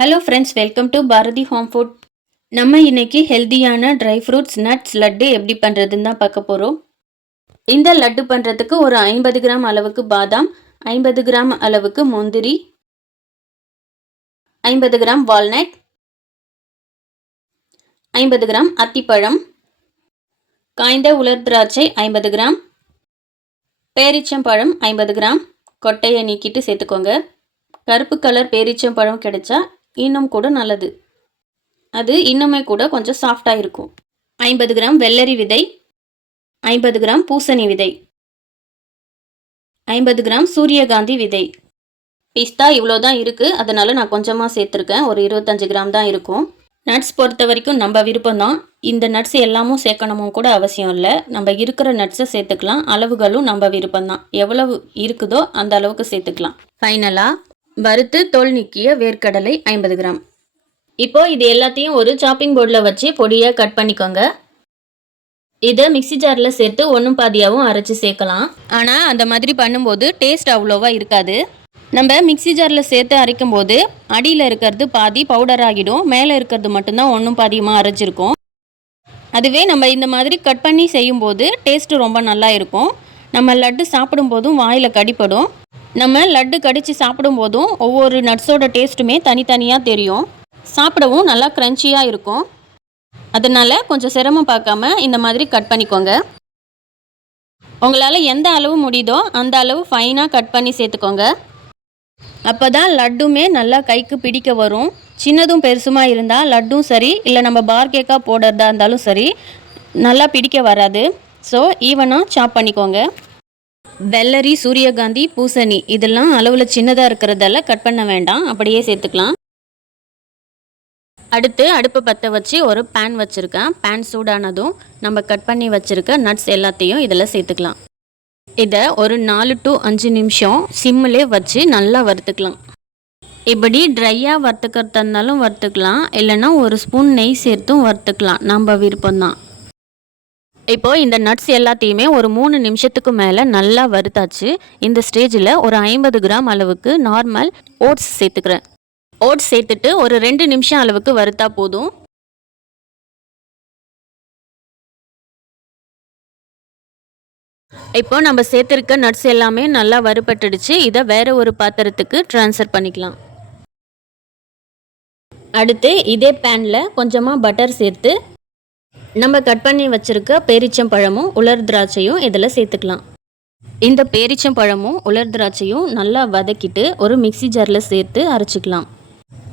Hello friends, welcome to Bharathi home food. நம்ம இன்னைக்கு ஹெல்தியான ட்ரை ஃப்ரூட்ஸ் நட்ஸ் லட்டு எப்படி பண்ணுறதுன்னு தான் பார்க்க போகிறோம். இந்த லட்டு பண்ணுறதுக்கு ஒரு 50 கிராம் அளவுக்கு பாதாம், 50 கிராம் அளவுக்கு முந்திரி, 50 கிராம் வால்நட், 50 கிராம் அத்திப்பழம், காய்ந்த உலர் திராட்சை 50 கிராம், பேரிச்சம்பழம் 50 கிராம், கொட்டையை நீக்கிட்டு சேர்த்துக்கோங்க. கருப்பு கலர் பேரிச்சம்பழம் கிடைச்சா இன்னும் கூட நல்லது, அது இன்னுமே கூட கொஞ்சம் சாஃப்டாக இருக்கும். 50 கிராம் வெள்ளரி விதை, 50 கிராம் பூசணி விதை, 50 கிராம் சூரியகாந்தி விதை. பிஸ்தா இவ்வளோ தான் இருக்குது, அதனால் நான் கொஞ்சமாக சேர்த்துருக்கேன். ஒரு 25 கிராம் தான் இருக்கும். நட்ஸ் பொறுத்த வரைக்கும் நம்ம விருப்பம் தான். இந்த நட்ஸ் எல்லாமும் சேர்க்கணுமும் கூட அவசியம் இல்லை. நம்ம இருக்கிற நட்ஸை சேர்த்துக்கலாம். அளவுகளும் நம்ம விருப்பம்தான். எவ்வளவு இருக்குதோ அந்த அளவுக்கு சேர்த்துக்கலாம். ஃபைனலாக வறுத்து தோல் நீக்கிய வேர்க்கடலை 50 கிராம். இப்போ இது எல்லாத்தையும் ஒரு சாப்பிங் போர்டில் வச்சு பொடியாக கட் பண்ணிக்கோங்க. இதை மிக்சி ஜாரில் சேர்த்து ஒன்றும் பாதியாகவும் அரைச்சி சேர்க்கலாம். ஆனால் அந்த மாதிரி பண்ணும்போது டேஸ்ட் அவ்வளோவா இருக்காது. நம்ம மிக்சி ஜாரில் சேர்த்து அரைக்கும் போது அடியில் இருக்கிறது பாதி பவுடர் ஆகிடும், மேலே இருக்கிறது மட்டும்தான் ஒன்றும் பாதியமாக அரைச்சிருக்கும். அதுவே நம்ம இந்த மாதிரி கட் பண்ணி செய்யும்போது டேஸ்ட்டு ரொம்ப நல்லா இருக்கும். நம்ம லட்டு சாப்பிடும்போதும் வாயில் கடிப்படும். நம்ம லட்டு கடித்து சாப்பிடும்போதும் ஒவ்வொரு நட்ஸோட டேஸ்ட்டுமே தனித்தனியாக தெரியும். சாப்பிடவும் நல்லா க்ரன்ச்சியாக இருக்கும். அதனால் கொஞ்சம் சிரமம் பார்க்காம இந்த மாதிரி கட் பண்ணிக்கோங்க. உங்களால் எந்த அளவு முடியுதோ அந்த அளவு ஃபைனாக கட் பண்ணி சேர்த்துக்கோங்க. அப்போ தான் லட்டுமே நல்லா கைக்கு பிடிக்க வரும். சின்னதும் பெருசுமாக இருந்தால் லட்டும் சரி, இல்லை நம்ம பார் கேக்காக போடுறதா இருந்தாலும் சரி, நல்லா பிடிக்க வராது. ஸோ ஈவனாக சாப் பண்ணிக்கோங்க. வெள்ளரி, சூரியகாந்தி, பூசணி இதெல்லாம் அளவில் சின்னதாக இருக்கிறதால கட் பண்ண வேண்டாம், அப்படியே சேர்த்துக்கலாம். அடுத்து அடுப்பு பற்ற வச்சு ஒரு பேன் வச்சுருக்கேன். பேன் சூடானதும் நம்ம கட் பண்ணி வச்சுருக்க நட்ஸ் எல்லாத்தையும் இதில் சேர்த்துக்கலாம். இதை ஒரு 4 to 5 நிமிஷம் சிம்மிலே வச்சு நல்லா வறுத்துக்கலாம். இப்படி ட்ரையாக வறுத்துக்கிறதா இருந்தாலும் வறுத்துக்கலாம், இல்லைன்னா ஒரு ஸ்பூன் நெய் சேர்த்தும் வறுத்துக்கலாம், நம்ம விருப்பம்தான். இப்போது இந்த நட்ஸ் எல்லாத்தையுமே ஒரு 3 நிமிஷத்துக்கு மேலே நல்லா வறுத்தாச்சு. இந்த ஸ்டேஜில் ஒரு 50 கிராம் அளவுக்கு நார்மல் ஓட்ஸ் சேர்த்துக்கிறேன். ஓட்ஸ் சேர்த்துட்டு ஒரு 2 நிமிஷம் அளவுக்கு வறுத்தா போதும். இப்போ நம்ம சேர்த்துருக்க நட்ஸ் எல்லாமே நல்லா வறுபட்டுடுச்சு. இதை வேற ஒரு பாத்திரத்துக்கு ட்ரான்ஸ்ஃபர் பண்ணிக்கலாம். அடுத்து இதே பேனில் கொஞ்சமாக பட்டர் சேர்த்து நம்ம கட் பண்ணி வச்சுருக்க பேரிச்சம்பழமும் உலர் திராட்சையும் இதில் சேர்த்துக்கலாம். இந்த பேரிச்சம்பழமும் உலர் திராட்சையும் நல்லா வதக்கிட்டு ஒரு மிக்சி ஜாரில் சேர்த்து அரைச்சிக்கலாம்.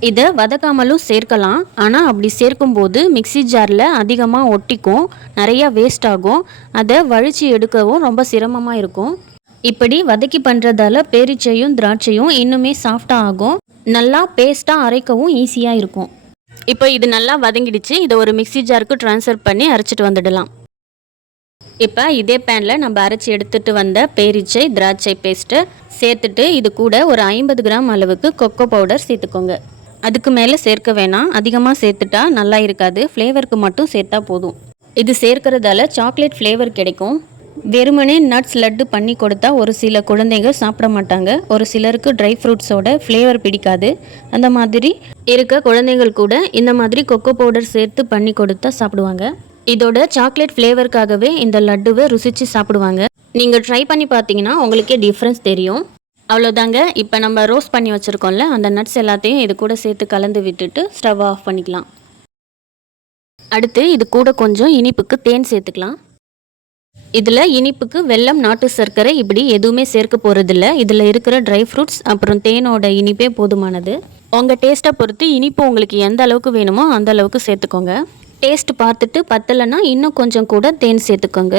இதை வதக்காமலும் சேர்க்கலாம், ஆனால் அப்படி சேர்க்கும்போது மிக்சி ஜாரில் அதிகமாக ஒட்டிக்கும், நிறையா வேஸ்ட் ஆகும். அதை வழித்து எடுக்கவும் ரொம்ப சிரமமாக இருக்கும். இப்படி வதக்கி பண்ணுறதால பேரிச்சையும் திராட்சையும் இன்னுமே சாஃப்டாக ஆகும், நல்லா பேஸ்ட்டாக அரைக்கவும் ஈஸியாக இருக்கும். இப்போ இது நல்லா வதங்கிடுச்சு. இதை ஒரு மிக்சி ஜாருக்கு ட்ரான்ஸ்ஃபர் பண்ணி அரைச்சிட்டு வந்துடலாம். இப்போ இதே பேனில் நம்ம அரைச்சி எடுத்துகிட்டு வந்த பேரிச்சை திராட்சை பேஸ்ட்டை சேர்த்துட்டு இது கூட ஒரு 50 கிராம் அளவுக்கு கொக்கோ பவுடர் சேர்த்துக்கோங்க. அதுக்கு மேலே சேர்க்க வேணாம், அதிகமாக சேர்த்துட்டா நல்லா இருக்காது, ஃப்ளேவருக்கு மட்டும் சேர்த்தா போதும். இது சேர்க்கறதால சாக்லேட் ஃப்ளேவர் கிடைக்கும். வெறுமனே நட்ஸ் லட்டு பண்ணி கொடுத்தா ஒரு சில குழந்தைங்க சாப்பிட மாட்டாங்க, ஒரு சிலருக்கு ட்ரை ஃப்ரூட்ஸோட ஃப்ளேவர் பிடிக்காது. அந்த மாதிரி இருக்க குழந்தைகள் கூட இந்த மாதிரி கொக்கோ பவுடர் சேர்த்து பண்ணி கொடுத்தா சாப்பிடுவாங்க. இதோட சாக்லேட் ஃப்ளேவருக்காகவே இந்த லட்டுவை ருசித்து சாப்பிடுவாங்க. நீங்கள் ட்ரை பண்ணி பார்த்தீங்கன்னா உங்களுக்கே டிஃப்ரென்ஸ் தெரியும். அவ்வளோதாங்க. இப்போ நம்ம ரோஸ்ட் பண்ணி வச்சுருக்கோம்ல, அந்த நட்ஸ் எல்லாத்தையும் இது கூட சேர்த்து கலந்து விட்டுட்டு ஸ்டவ் ஆஃப் பண்ணிக்கலாம். அடுத்து இது கூட கொஞ்சம் இனிப்புக்கு தேன் சேர்த்துக்கலாம். இதில் இனிப்புக்கு வெல்லம், நாட்டு சர்க்கரை இப்படி எதுவுமே சேர்க்க போகிறதில்ல. இதில் இருக்கிற ட்ரை ஃப்ரூட்ஸ் அப்புறம் தேனோட இனிப்பே போதுமானது. உங்கள் டேஸ்ட்டை பொறுத்து இனிப்பு உங்களுக்கு எந்த அளவுக்கு வேணுமோ அந்த அளவுக்கு சேர்த்துக்கோங்க. டேஸ்ட் பார்த்துட்டு பத்தலைன்னா இன்னும் கொஞ்சம் கூட தேன் சேர்த்துக்கோங்க.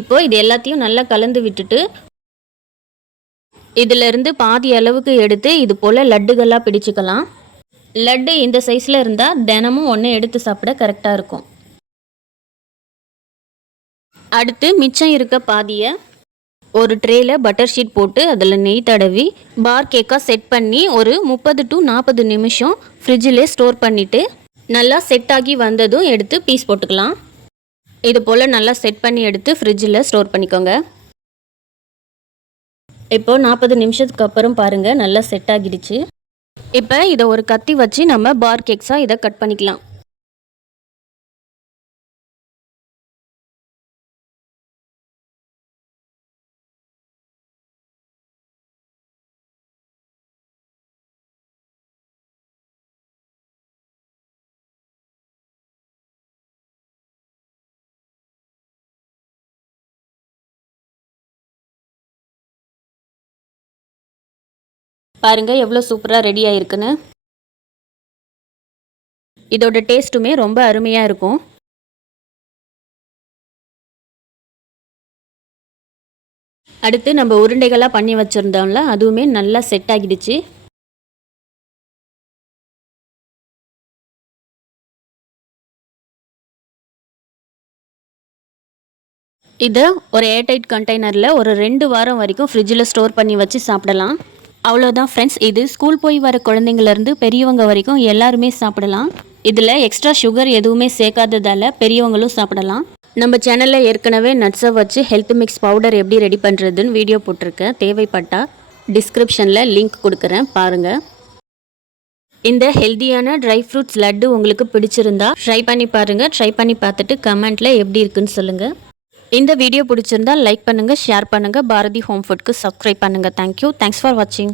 இப்போது இது எல்லாத்தையும் நல்லா கலந்து விட்டுட்டு இதிலிருந்து பாதி அளவுக்கு எடுத்து இது போல் லட்டுகளாக பிடிச்சிக்கலாம். லட்டு இந்த சைஸில் இருந்தால் தினமும் ஒன்று எடுத்து சாப்பிட கரெக்டாக இருக்கும். அடுத்து மிச்சம் இருக்க பாதியை ஒரு ட்ரேயில் பட்டர் ஷீட் போட்டு அதில் நெய் தடவி பார் கேக்காக செட் பண்ணி ஒரு 30 to 40 நிமிஷம் ஃப்ரிட்ஜில் ஸ்டோர் பண்ணிவிட்டு நல்லா செட் ஆகி வந்ததும் எடுத்து பீஸ் போட்டுக்கலாம். இது போல் நல்லா செட் பண்ணி எடுத்து ஃப்ரிட்ஜில் ஸ்டோர் பண்ணிக்கோங்க. இப்போது 40 நிமிஷத்துக்கு அப்புறம் பாருங்கள் நல்லா செட் ஆகிடுச்சு. இப்போ இதை ஒரு கத்தி வச்சு நம்ம பார் கேக்ஸாக இதை கட் பண்ணிக்கலாம். பாருங்கள் எவ்வளோ சூப்பராக ரெடி ஆகிருக்குன்னு. இதோட டேஸ்ட்டுமே ரொம்ப அருமையாக இருக்கும். அடுத்து நம்ம உருண்டைகளாக பண்ணி வச்சுருந்தோம்ல, அதுவுமே நல்லா செட் ஆகிடுச்சு. இதை ஒரு ஏர்டைட் கண்டெய்னரில் ஒரு 2 வாரம் வரைக்கும் ஃப்ரிட்ஜில் ஸ்டோர் பண்ணி வச்சு சாப்பிடலாம். அவ்வளோதான் ஃப்ரெண்ட்ஸ், இது ஸ்கூல் போய் வர குழந்தைங்கள்லேருந்து பெரியவங்க வரைக்கும் எல்லாருமே சாப்பிடலாம். இதில் எக்ஸ்ட்ரா சுகர் எதுவுமே சேர்க்காததால் பெரியவங்களும் சாப்பிடலாம். நம்ம சேனலில் ஏற்கனவே நட்ஸை வச்சு ஹெல்த் மிக்ஸ் பவுடர் எப்படி ரெடி பண்ணுறதுன்னு வீடியோ போட்டிருக்கேன். தேவைப்பட்டால் டிஸ்கிரிப்ஷனில் லிங்க் கொடுக்குறேன், பாருங்கள். இந்த ஹெல்த்தியான ட்ரை ஃப்ரூட்ஸ் லட்டு உங்களுக்கு பிடிச்சிருந்தா ட்ரை பண்ணி பாருங்கள். ட்ரை பண்ணி பார்த்துட்டு கமெண்ட்டில் எப்படி இருக்குன்னு சொல்லுங்கள். இந்த வீடியோ பிடிச்சிருந்தா லைக் பண்ணுங்கள், ஷேர் பண்ணுங்கள். பாரதி ஹோம் ஃபுட்க்கு சப்ஸ்கிரைப் பண்ணுங்கள். தேங்க்யூ. தேங்க்ஸ் ஃபார் வாட்சிங்.